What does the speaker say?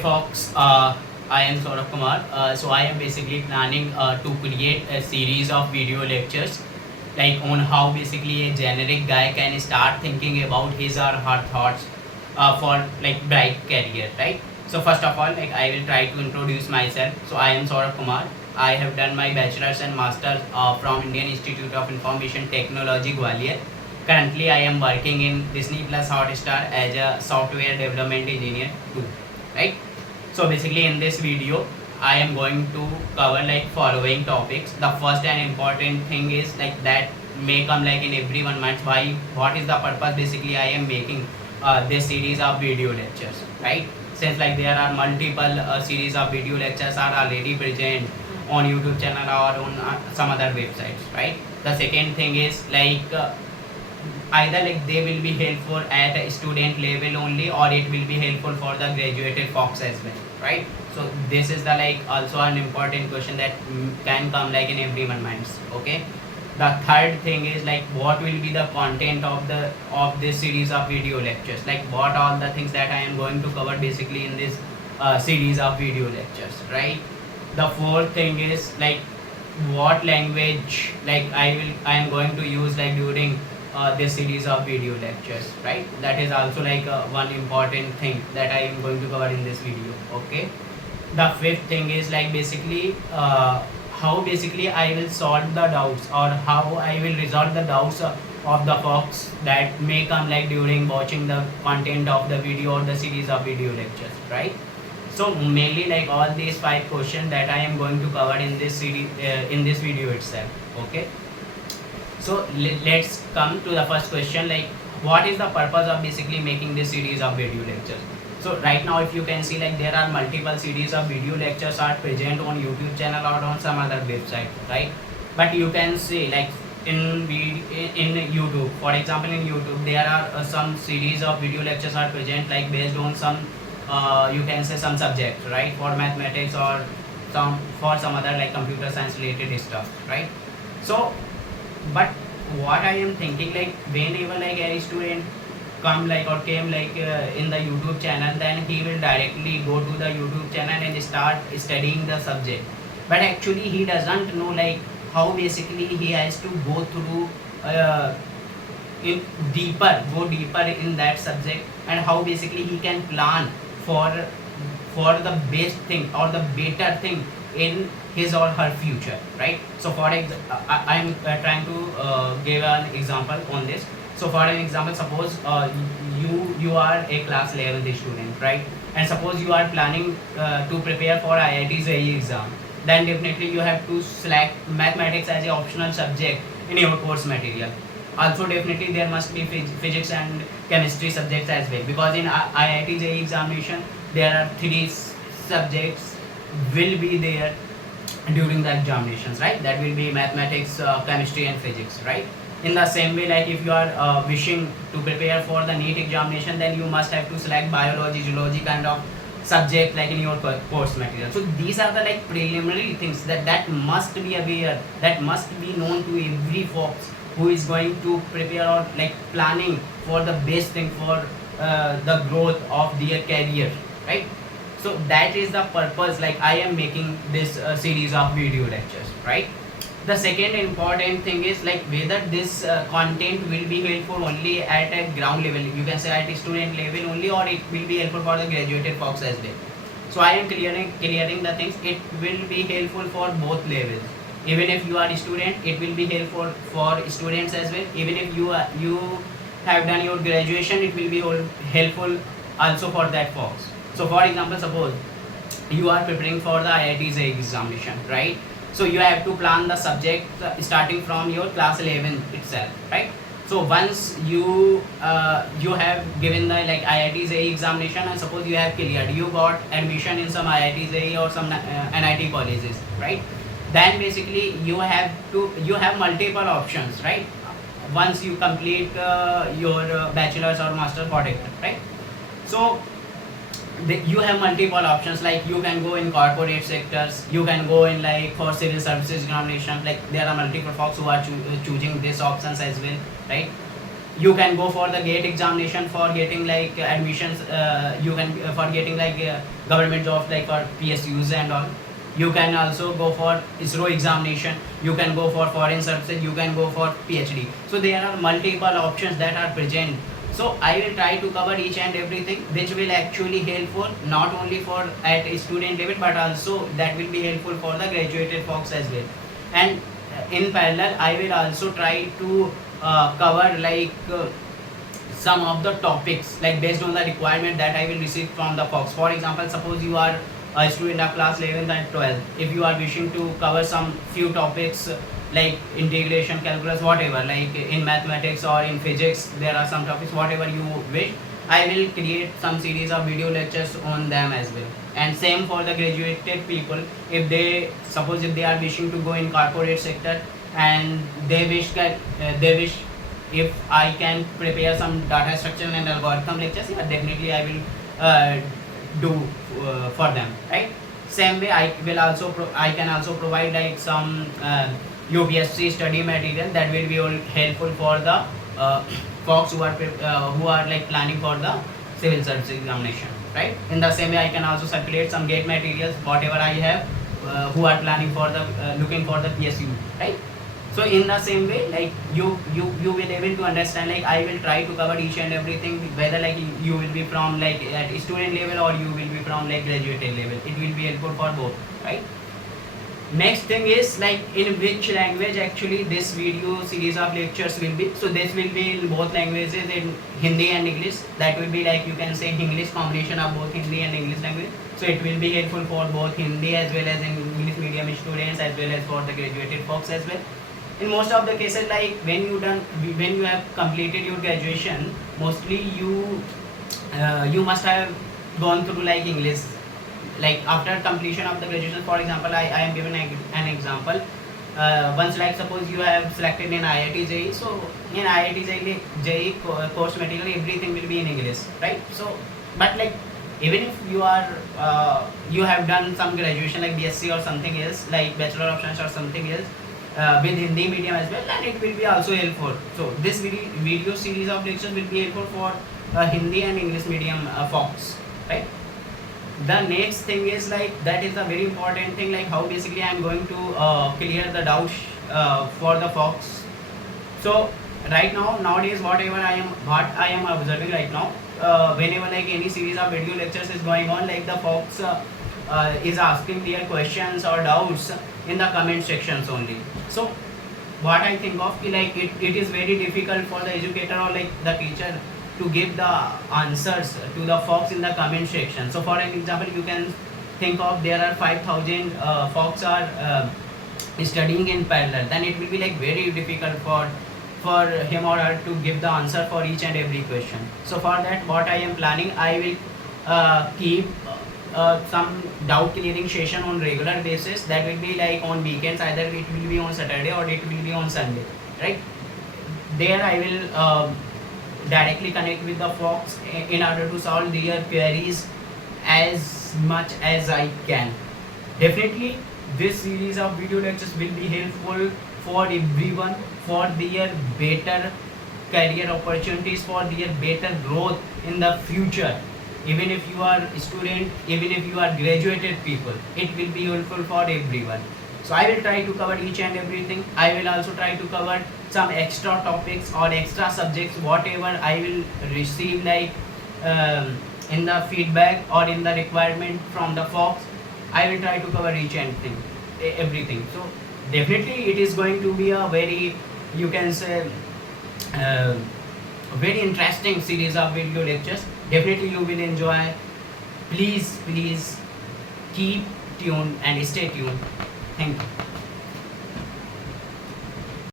Folks, I am Saurabh Kumar. So I am basically planning to create a series of video lectures like on how basically a generic guy can start thinking about his or her thoughts for like bright career, right? So first of all, like I will try to introduce myself. So I am Saurabh Kumar. I have done my bachelor's and master's from Indian Institute of Information Technology, Gwalior. Currently, I am working in Disney Plus Hotstar as a software development engineer too, right? So basically in this video I am going to cover like following topics. The first and important thing is like that may come like in everyone minds, why, what is the purpose basically I am making this series of video lectures, right? Since like there are multiple series of video lectures are already present on YouTube channel or on some other websites, right? The second thing is like either like they will be helpful at a student level only, or it will be helpful for the graduated folks as well, right? So this is the like also an important question that can come like in everyone minds. Okay, the third thing is like what will be the content of this series of video lectures, like what all the things that I am going to cover basically in this series of video lectures, right? The fourth thing is like what language like I am going to use like during this series of video lectures, right? That is also like one important thing that I am going to cover in this video. Okay, the fifth thing is like basically how basically I will solve the doubts, or how I will resolve the doubts of the folks that may come like during watching the content of the video or the series of video lectures, right? So mainly like all these five questions that I am going to cover in this series in this video itself. Okay, so let's come to the first question, like what is the purpose of basically making this series of video lectures? So right now if you can see like there are multiple series of video lectures are present on YouTube channel or on some other website, right? But you can see like in YouTube, for example in YouTube there are some series of video lectures are present like based on some you can say some subject, right? For mathematics or some for some other like computer science related stuff, right? So but what I am thinking, like whenever like any student come like or came like in the YouTube channel, then he will directly go to the YouTube channel and start studying the subject, but actually he doesn't know like how basically he has to go through uh, go deeper in that subject, and how basically he can plan for the best thing or the better thing in his or her future, right? So for I am trying to give an example on this. So for an example, suppose you are a class 11th student, right? And suppose you are planning to prepare for IIT JEE exam, then definitely you have to select mathematics as a optional subject in your course material. Also definitely there must be physics and chemistry subjects as well, because in IIT JEE examination there are three subjects will be there during the examinations, right? That will be mathematics, chemistry and physics, right? In the same way, like if you are wishing to prepare for the NEET examination, then you must have to select biology, zoology kind of subject like in your course material. So these are the like preliminary things that must be aware, that must be known to every folks who is going to prepare or like planning for the best thing for the growth of their career, right? So that is the purpose like I am making this series of video lectures, right? The second important thing is like whether this content will be helpful only at a ground level, you can say at a student level only, or it will be helpful for the graduated folks as well. So I am clearing the things. It will be helpful for both levels. Even if you are a student, it will be helpful for students as well. Even if you have done your graduation, it will be helpful also for that folks. So for example, suppose you are preparing for the IIT JEE examination, right? So you have to plan the subject starting from your class 11 itself, right? So once you have given the like IIT JEE examination, and suppose you have cleared, you got admission in some IIT JEE or some NIT colleges, right? Then basically you have multiple options, right? Once you complete your bachelor's or master's whatever, right? So you have multiple options, like you can go in corporate sectors, you can go in like for civil services examination, like there are multiple folks who are choosing these options as well, right? you can go for the gate examination for getting like admissions, you can for getting like government jobs like for PSUs and all. You can also go for ISRO examination, you can go for foreign services, you can go for PhD. So there are multiple options that are present. So I will try to cover each and everything which will actually helpful not only for at student level, but also that will be helpful for the graduated folks as well. And in parallel I will also try to cover like some of the topics like based on the requirement that I will receive from the folks. For example, suppose you are a student of class 11th and 12th, if you are wishing to cover some few topics like integration, calculus, whatever, like in mathematics or in physics, there are some topics, whatever you wish, I will create some series of video lectures on them as well. And same for the graduated people, if they suppose if they are wishing to go in corporate sector and they wish if I can prepare some data structure and algorithm lectures, yeah, definitely I will do for them, right? Same way I can also provide like some UPSC study material that will be all helpful for the folks who are like planning for the civil service examination, right? In the same way I can also circulate some gate materials whatever I have who are planning for the looking for the PSU, right? So in the same way, like you will able to understand, like I will try to cover each and everything, whether like you will be from like at student level or you will be from like graduate level, it will be helpful for both, right? Next thing is like in which language actually this video series of lectures will be. So this will be in both languages, in Hindi and English. That will be like you can say English combination of both Hindi and English language. So it will be helpful for both Hindi as well as English medium students as well as for the graduated folks as well. In most of the cases, like when you have completed your graduation, mostly you must have gone through like English. Like after completion of the graduation, for example, I am given an example. Once like suppose you have selected in IIT JEE, so in IIT JEE course material everything will be in English, right? So but like even if you are you have done some graduation like BSc or something else, like Bachelor of Science or something else with Hindi medium as well, and it will be also helpful. So this video series of lectures will be helpful for Hindi and English medium folks, right? The next thing is like that is a very important thing, like how basically I am going to clear the doubts for the folks. So right now nowadays what I am observing right now, whenever like any series of video lectures is going on, like the folks is asking their questions or doubts in the comment sections only. So what I think of, like it is very difficult for the educator or like the teacher to give the answers to the folks in the comment section. So for an example, you can think of there are 5,000 folks are studying in parallel, then it will be like very difficult for him or her to give the answer for each and every question. So for that what I am planning, I will keep some doubt clearing session on regular basis. That will be like on weekends, either it will be on Saturday or it will be on Sunday, right? There I will directly connect with the folks in order to solve their queries as much as I can. Definitely this series of video lectures will be helpful for everyone, for their better career opportunities, for their better growth in the future. Even if you are a student, even if you are graduated people, it will be helpful for everyone. So I will try to cover each and everything. I will also try to cover some extra topics or extra subjects, whatever I will receive like in the feedback or in the requirement from the folks. I will try to cover each and everything. So definitely it is going to be a very, you can say, very interesting series of video lectures. Definitely you will enjoy. Please keep tuned and stay tuned. Thank you.